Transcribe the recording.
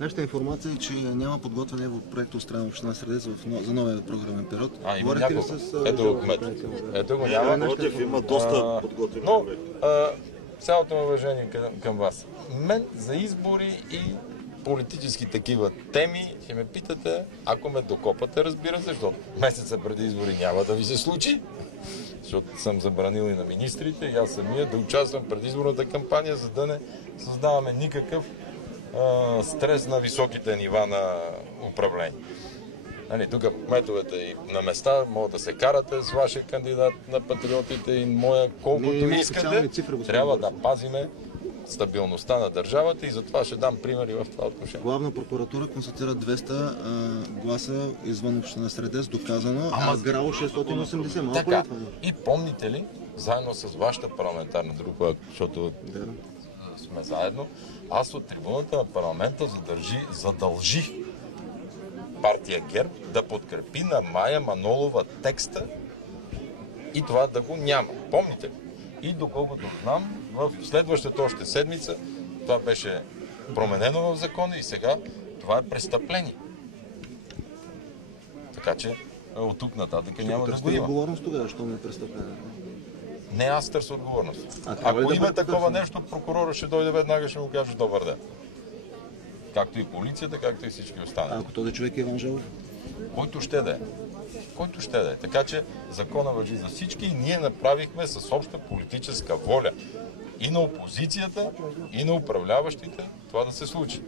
Нашата информация е, че няма подготвен проект от страна на община Средец за новия програмен период. Има няколко. Ето го няма. Има доста подготвени проекти. Цялото уважение към вас. Мен за избори и политически такива теми ще ме питате, ако ме докопате, разбира се, защото месеца преди избори няма да ви се случи, защото съм забранил и на министрите, и аз самия да участвам в предизборната кампания, за да не създаваме никакъв стрес на високите нива на управление. Тук кметовете и на места могат да се карате с вашия кандидат на патриотите и моя, колкото искате. Трябва да пазиме стабилността на държавата и затова ще дам примери в това отношение. Главна прокуратура констатира 200 гласа извън община Средец, доказано, а ГРАО 680. Малко така. Ли това? И помните ли, заедно с вашата парламентарна група, защото сме заедно, аз от трибуната на парламента задължих партия ГЕРБ да подкрепи на Мая Манолова текста и това да го няма. Помните ли? И доколкото знам, в следващата още седмица това беше променено в закона и сега това е престъпление. Така че от тук нататък няма да го има. Отговорност тогава, що не е престъпление? Не, аз търся отговорност. Ако има такова нещо, прокурора ще дойде веднага, ще му каже добър ден. Както и полицията, както и всички останали. Ако този човек е Иван Желов? Който ще да е. Който ще да е. Така че закона важи за всички и ние направихме с обща политическа воля и на опозицията, и на управляващите това да се случи.